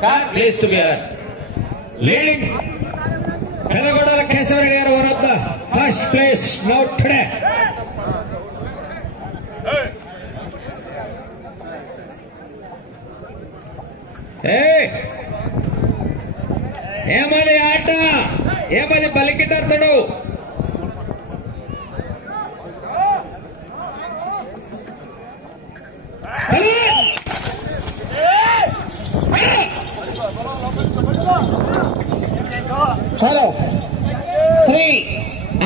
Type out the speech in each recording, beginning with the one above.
Pleased to be leading. Pedagoda Kesavaredi are one of the first place now today. Hey, ఏమని ఆట ఏమని బలికిటాడుతాడు hello Shri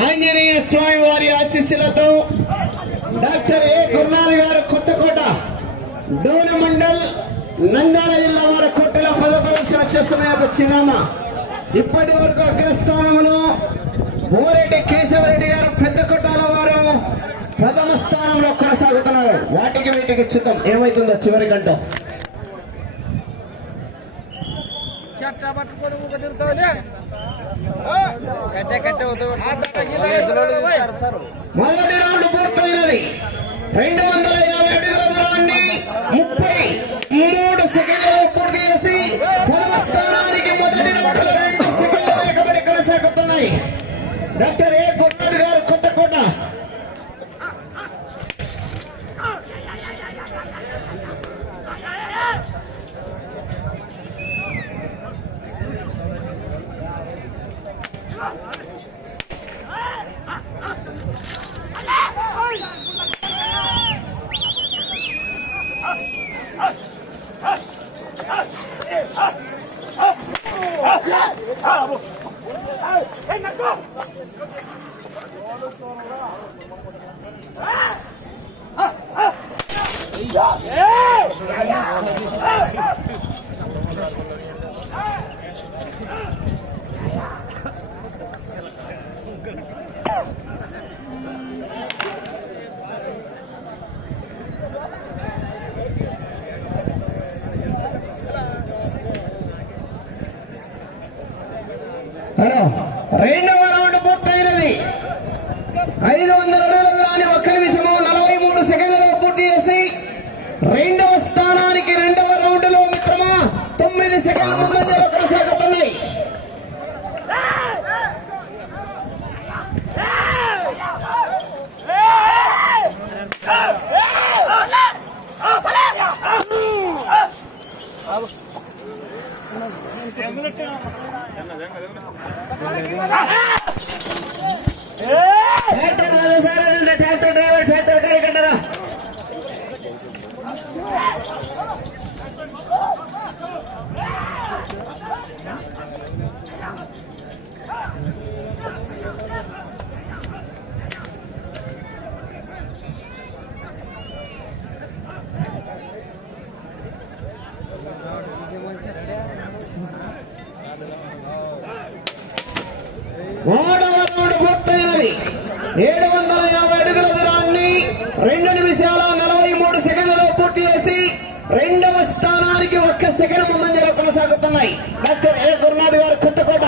Anjaneya స్వామి వారి ఆశీస్సులతో doctor A Gurunath గారు కొత్తకోట డోన మండల్ నంద్యాల జిల్లా వారి కోటల పదప్రదర్శన చేస్తున్న చిన్నామ ఇప్పటి వరకు అగ్రస్థానంలో బోరెడ్డి కేశవరెడ్డి గారు పెద్ద కొట్టాల వారు ప్రథమ స్థానంలో కొనసాగుతున్నారు. వాటికి వీటికి చూద్దాం ఏమైతుందో చివరి గంట. మొదటి రౌండ్ పూర్తయినది. 250 అడుగుల దూరాన్ని 33 సెకండ్లలో పూర్తి చేసి ప్రథమ స్థానానికి మొదటి రౌండ్లో 2 సెకండ్ల వెనుకబడి కొనసాగుతున్నాయి. డాక్టర్ ఏ గురునాథ్ గారు కొత్తకోట. రెండవ రౌండ్ పూర్తయినది. 500 అడుగుల దూరాన్ని 1 నిమిషము 43 సెకండ్లలో పూర్తి చేసి రెండవ స్థానానికి రెండవ రౌండ్ లో మిత్రమా 9 సెకండ్ల ముందంజలో కొనసాగుతున్నాయి. ట్రాక్టర్ డ్రైవర్ ట్రాక్టర్ కట్టరా మూడవ రౌండ్ పూర్తయినది. 750 అడుగుల దూరాన్ని 2 నిమిషాల 43 సెకండ్లలో పూర్తి చేసి రెండవ స్థానానికి 1 సెకండ్ ముందంజలో కొనసాగుతున్నాయి. డాక్టర్ ఏ గురునాథ్ గారు కొత్తకోట.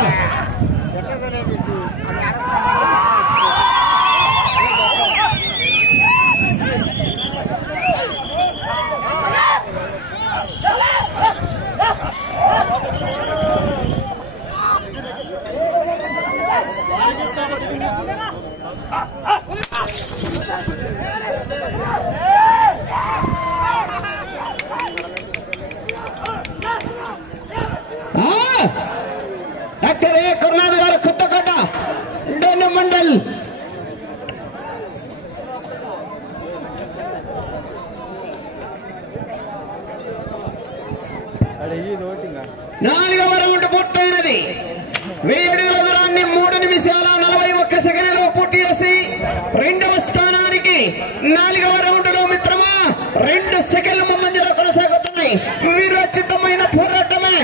డాక్టర్ ఏ గురునాథ్ గారు కొత్తకోట డోన మండల్. నాలుగవ రౌండ్ పూర్తయినది. 1000 అడుగుల దూరాన్ని 3 నిమిషాల 41 సెకండ్లలో పూర్తి చేసి రెండవ స్థానానికి 4వ రౌండ్ లో మిత్రమా 2 సెకండ్ల ముందంజలో కొనసాగుతున్నాయి. వీరోచితమైన పోరాటమే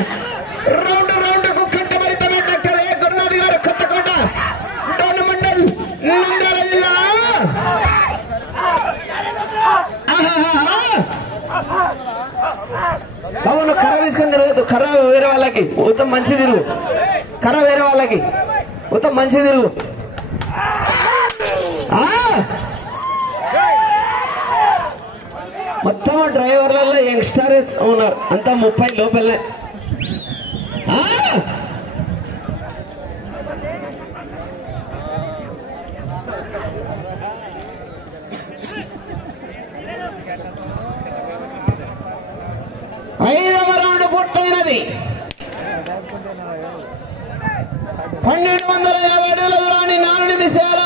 రౌండ్ రౌండ్ కు కంటమరితమే. డాక్టర్ ఏ గురునాథ్ గారు కొత్తకోట డోన మండల్ నంద్యాల జిల్లా. అవును, కర్ర తీసుకొని తిరగదు. కర్ర వేరే వాళ్ళకి ఉత్తమ మంచి తిరుగు. కర్ర వేరే వాళ్ళకి ఉత్తమ మంచి తిరుగు. మొత్తం డ్రైవర్లలో యంగ్స్టర్స్ ఉన్నారు. అంతా 30 లోపలనే. ఐదవ రౌండ్ పూర్తయినది. 1250 అడుగుల దూరాన్ని 4 నిమిషాల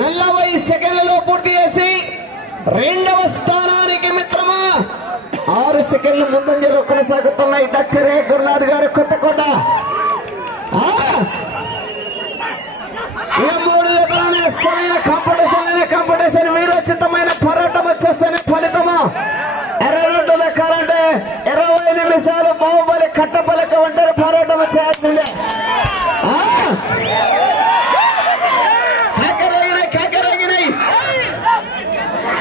40 సెకండ్లలో పూర్తి చేసి రెండవ స్థానానికి మిత్రమా 6 సెకండ్లు ముందంజలో కొనసాగుతున్నాయి డాక్టర్ ఏ గురునాథ్ గారు కొత్తకోట. ఈ 3 ఎదురానే అసలైన కాంపిటీషన్ వీరోచితమైన పోరాటం వచ్చేస్తేనే ఫలితము. ఎర్రగడ్డ దక్కాలంటే 20 నిమిషాలు బాహుబలి కట్టపలక ఒంటరి పోరాటం వచ్చేయాల్సిందే. కాకరేగినాయి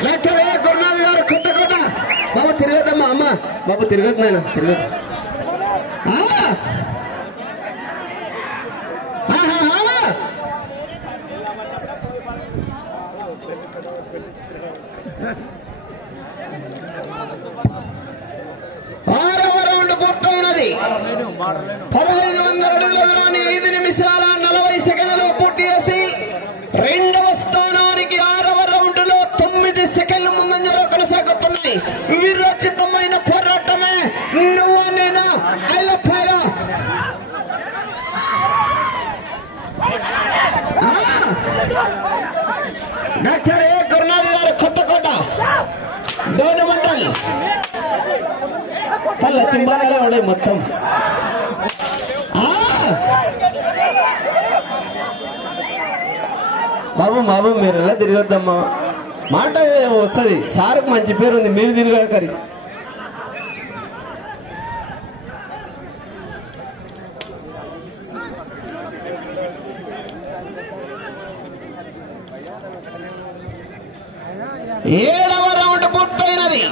డాక్టర్ ఏ గురునాథ్ గారు కొత్తకోట. బాబు తిరగద్దమ్మా, అమ్మ బాబు తిరగద్దు, నాయన తిరగద్దు. ఆరవ రౌండ్ పూర్తయినది. 1500 అడుగుల దూరాన్ని 5 నిమిషాల 40 సెకండ్లలో పూర్తి చేసి రెండవ స్థానానికి 6వ రౌండ్ లో 9 సెకండ్లు ముందంజలో కొనసాగుతున్నాయి. వీరోచితమైన పోరాటమే నువ్వు నేను ఐలపాయలో. డాక్టర్ ఏ గురునాథ్ గారు కొత్తకోట డోన్ మండల్ చల్ల చింబాలగా ఉండే మొత్తం. బాబు మీరు ఎలా తిరగద్దమ్మా, మాట వస్తుంది. సార్కు మంచి పేరు ఉంది, మీరు తిరగకరి. ఏడవ రౌండ్ పూర్తయినది.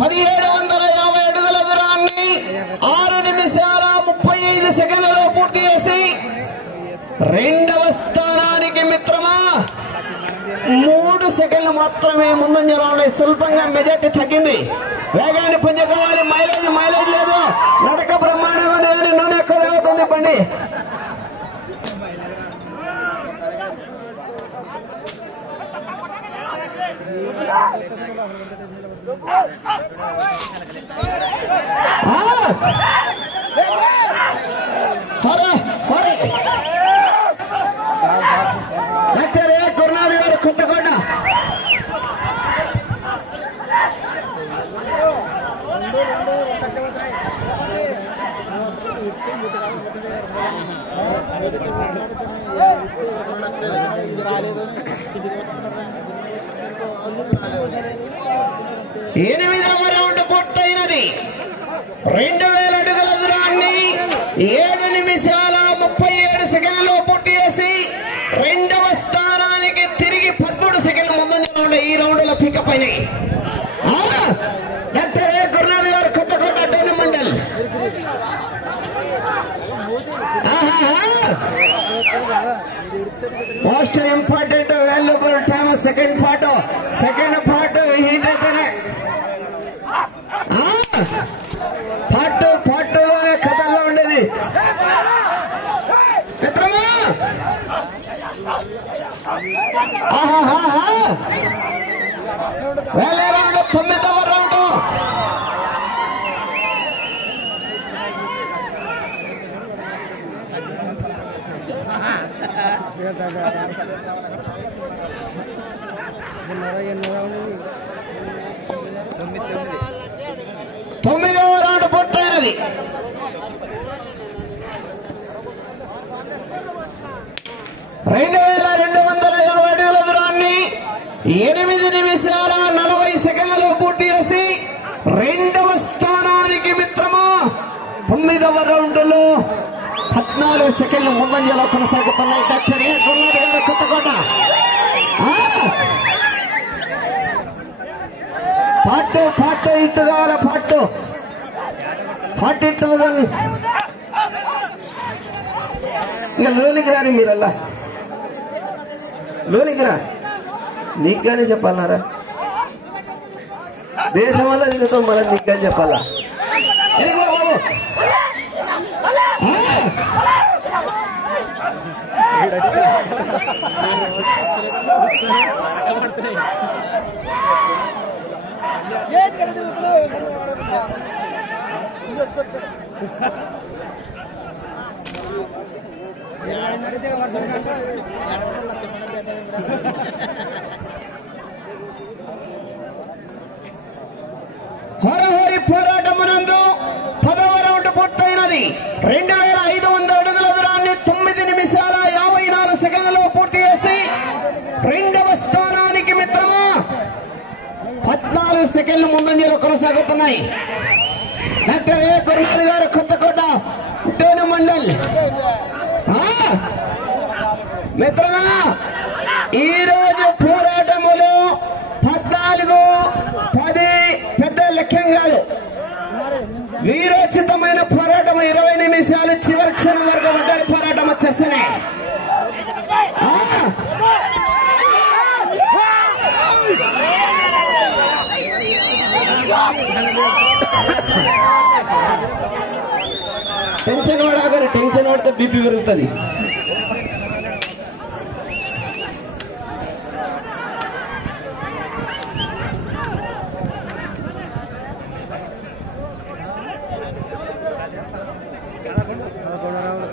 1750 అడుగుల దూరాన్ని 6 నిమిషాల 35 సెకండ్లలో పూర్తి చేసి రెండవ స్థానానికి మిత్రమా 3 సెకండ్లు మాత్రమే ముందంజలో ఉన్నాయి. స్వల్పంగా మెజార్టీ తగ్గింది. వేగాన్ని పుంజుకోవాలి. మైలేజ్ లేదు. నడక బ్రహ్మాండంగా ఉంది కానీ నూనె ఎక్కువ తాగుతుంది బండి. డాక్టర్ ఏ గురునాథ్ గారు కొత్తకోట. ఎనిమిదవ రౌండ్ పూర్తయినది. 2000 అడుగుల దూరాన్ని 7 నిమిషాల 37 సెకండ్లలో పూర్తి చేసి రెండవ స్థానానికి తిరిగి 13 సెకండ్ల ముందంజలో ఉండే ఈ రౌండ్ లో పికప్ అయినాయి. డాక్టర్ ఏ గురునాథ్ గారు Kothakota Dhone Mandal. Most important valuable time second part heat అయితేనే పార్ట్ లోనే కథల్లో ఉండేది మిత్రమా. వేల రౌండ్ 9వ రౌండ్. తొమ్మిదవ రౌండ్ పూర్తయినది. 2250 అడుగుల దూరాన్ని 8 నిమిషాల 40 సెకండ్లలో పూర్తి చేసి రెండవ స్థానానికి మిత్రమా 9వ రౌండ్ లో 14 సెకండ్లు ముందంజలో కొనసాగుతున్నాయి. డాక్టర్ ఏ గురునాథ్ గారు కొత్తకోట. పార్ట్ ఇటు కావాలి. పార్ట్ 40,000. ఇంకా లోనికి రాని మీరల్లా, లోనికి రా. నీకుగానే చెప్పాలన్నారా? దేశం వల్ల దిగుతాం, మనం నీకుగానే చెప్పాలా? బాబు హోరాహోరీ పోరాటమునందు 10వ రౌండ్ పూర్తయినది. 2500 అడుగుల దూరాన్ని 9 నిమిషాల 54 సెకండ్లలో పూర్తి చేసి రెండవ స్థానానికి మిత్రమా 14 సెకండ్లు ముందంజలో కొనసాగుతున్నాయి. డాక్టర్ ఏ గురునాథ్ గారు, కొత్తకోట డోను మండల్. మిత్రమా, ఈ రోజు పోరాటములు 14-10 పెద్ద లక్ష్యం కాదు. వీరోచితమైన పోరాటం 20 నిమిషాలు చివరి క్షణం వరకు ఒంటరి పోరాటం వచ్చేస్తున్నాయి. టెన్షన్ పడగారు, టెన్షన్ పడితే బీపీ పెరుగుతుంది.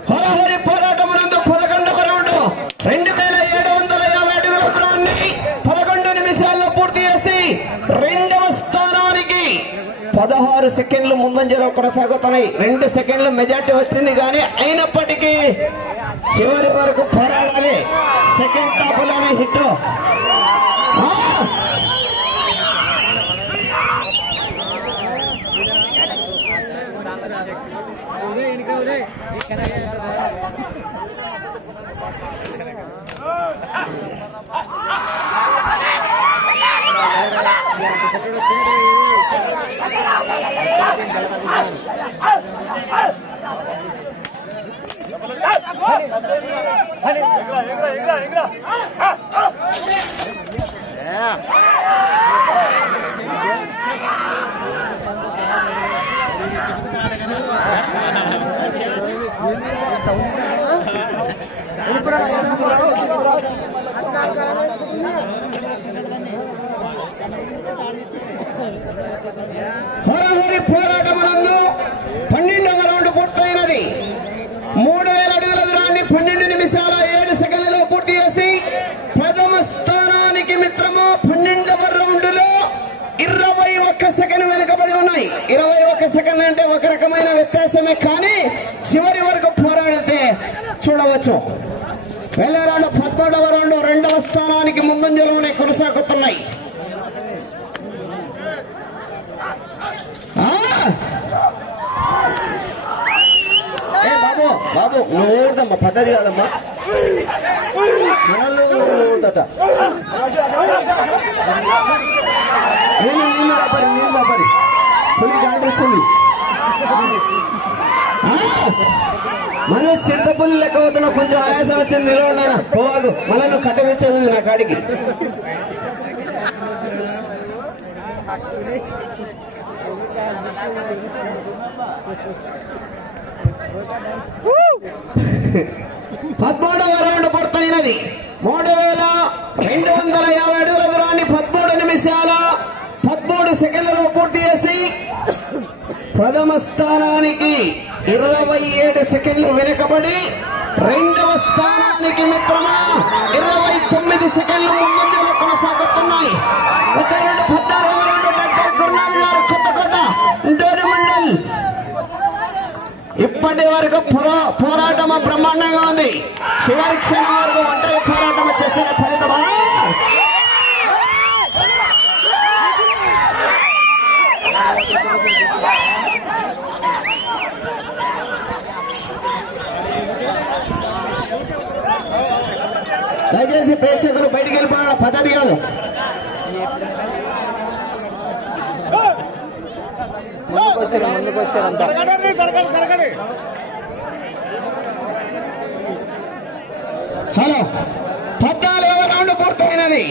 హోరాహోరీ పోరాటమునందు 11వ రౌండ్ 2750 అడుగుల దూరాన్ని 11 నిమిషాల్లో పూర్తి చేసి రెండవ స్థానానికి 16 సెకండ్లు ముందంజలో కొనసాగుతున్నాయి. 2 సెకండ్లు మెజార్టీ వచ్చింది కానీ అయినప్పటికీ చివరి వరకు పోరాడాలి. సెకండ్ టాప్ లోనే హిట్. హోరాహోరీ పోరాటమునందు 12వ రౌండ్ పూర్తయినది. 3000 అడుగుల దూరాన్ని 12 నిమిషాల 7 సెకండ్లలో పూర్తి చేసి ప్రథమ స్థానానికి మిత్రము 12వ రౌండ్ లో 21 సెకండ్ వెనుకబడి ఉన్నాయి. 21 సెకండ్ అంటే ఒక రకమైన వ్యత్యాసమే, కానీ చివరి వరకు పోరాడితే చూడవచ్చు. వెళ్ళరాళ్ళు 13వ రౌండ్ 2వ స్థానానికి ముందంజలోనే కొనసాగుతున్నాయి. బాబు బాబు నువ్వు ఊడదమ్మా, పద్ధతి కాదమ్మా. మనల్ని ఊడట నీళ్ళు కాపరి, నీళ్ళు కాపరి పులి గాండిస్తుంది. మనం చింతపుల్లి లెక్క అవుతున్నా, కొంచెం ఆయాసం వచ్చింది. నిలవ ఉన్నానా పోవాదు, మళ్ళీ నువ్వు కట్ట తెచ్చేది నా కాడికి. పదమూడవ రౌండ్ పూర్తయినది. 3250 అడుగుల దూరాన్ని 13 నిమిషాల 13 సెకండ్లలో పూర్తి చేసి ప్రథమ స్థానానికి 27 సెకండ్లు వెనుకబడి రెండవ స్థానానికి మిత్రమా 29 సెకండ్లు ముందంజలో కొనసాగుతున్నాయి. 14వ రౌండ్ డాక్టర్ గురునాథ్ గారు, కొత్తకోట డోను మండల్. ఇప్పటి వరకు పోరాటం బ్రహ్మాండంగా ఉంది. చివరి క్షణం వరకు ఒంటరి పోరాటం చేసిన ఫలితమా దయచేసి ప్రేక్షకులు బయటికి వెళ్ళిపోవడం పద్ధతి కాదు. ముందుకు వచ్చారంతా. Hello, 14వ round పూర్తయినది.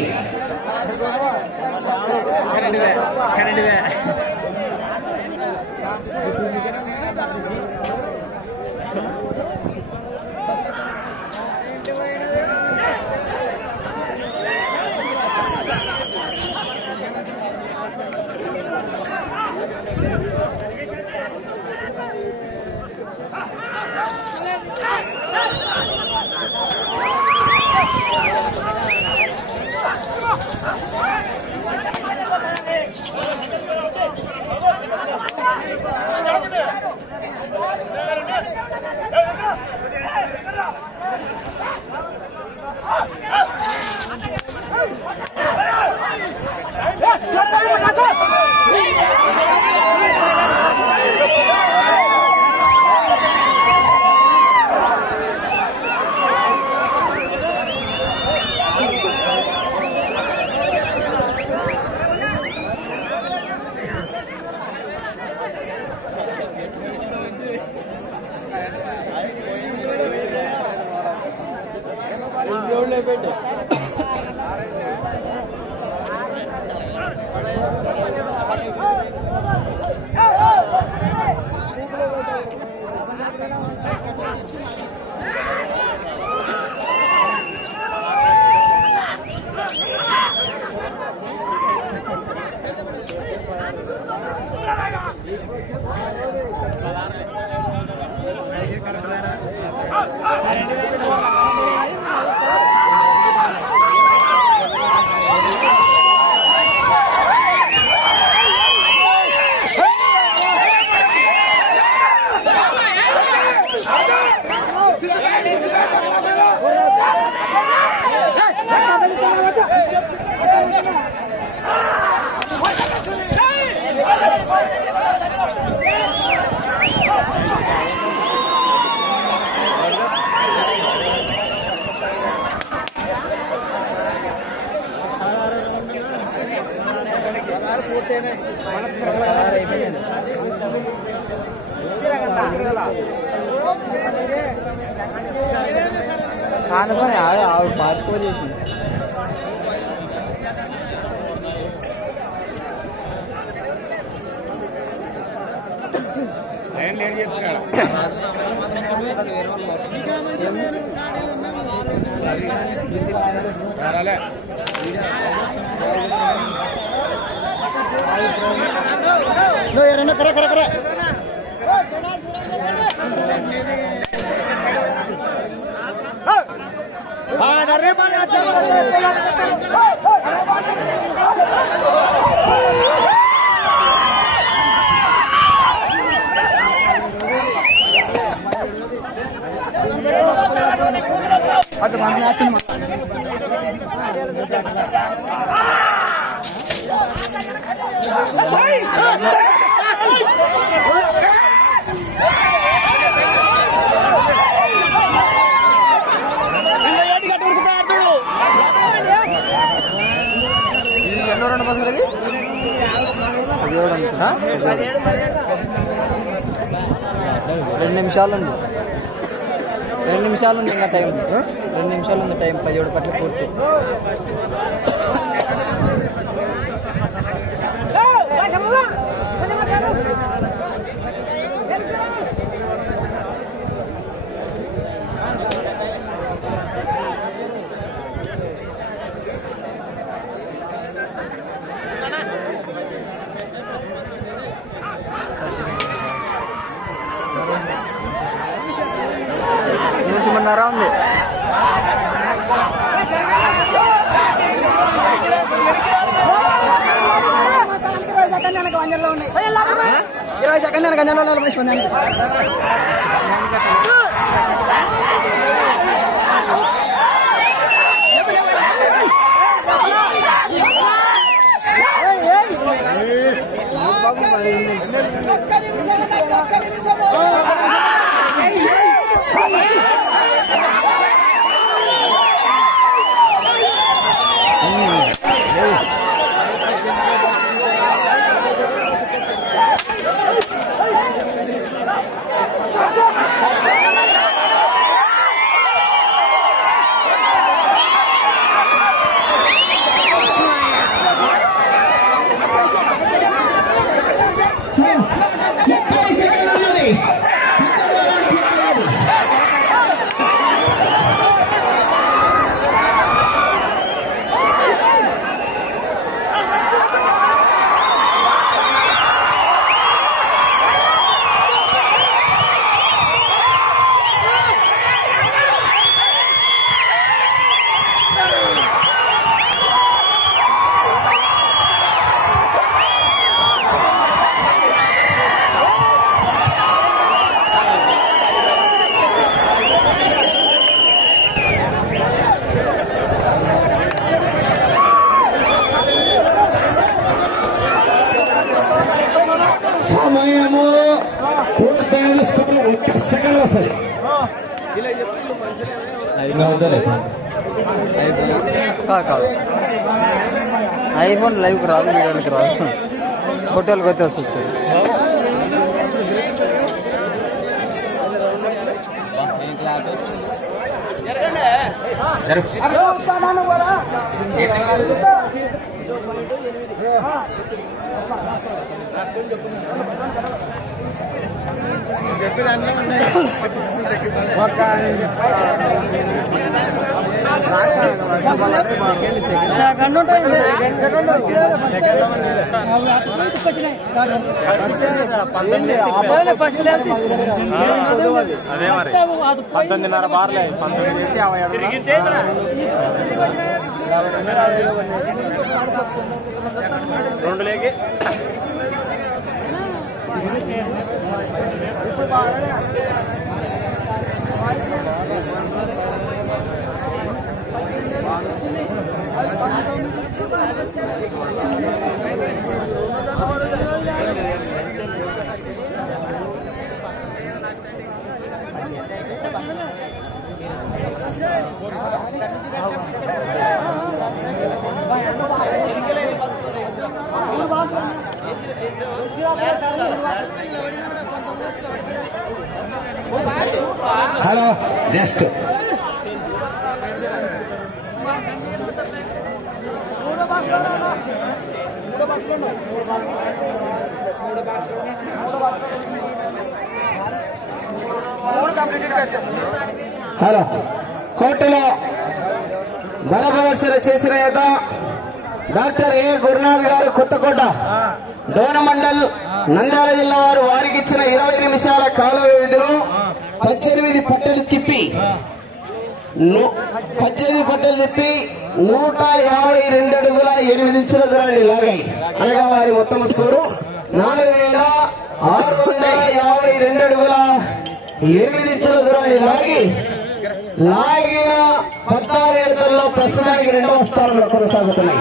కానుకొని ఆవిడ పార్చుకో చేసింది. కరే కరే కరే అది మన ఎన్నో 2 బస్సులకి 17 అనుకుంటా. 2 నిమిషాలు ఉంది. 2 నిమిషాలు ఉంది ఇంకా టైం. 2 నిమిషాలు ఉంది టైం. 17 పట్ల పూర్తి. నిమిషమన్నర ఉంది. ఇరవై సెకండ్ నేను గంజంలో మర్చిపోయింది. సమయము పూర్తయిన ఒక్క సెకండ్ వస్తుంది. కాదు ఐఫోన్ లైవ్కి రాదు, వీడియోకి రాదు, ఫోటోలకు అయితే వస్తుంది. అదే మరి 19.5 బార్లే 19 వేసి 2 లేకి హలో జస్ట్ హలో కోర్టులో బల ప్రదర్శన చేసిన యేత డాక్టర్ ఏ గురునాథ్ గారు కొత్తకోట డోన మండల్ నంద్యాల జిల్లా వారు వారికి ఇచ్చిన 20 నిమిషాల కాల వ్యవధిలో 18 పట్టెలు తిప్పి 152 అడుగుల 8 ఇంచుల దూరాన్ని లాగాయి. అనగా వారి మొత్తం స్కోరు 4652 అడుగుల 8 ఇంచుల దూరాన్ని లాగిన 16 ఏళ్లలో ప్రస్తుతానికి 2వ స్థానంలో కొనసాగుతున్నాయి.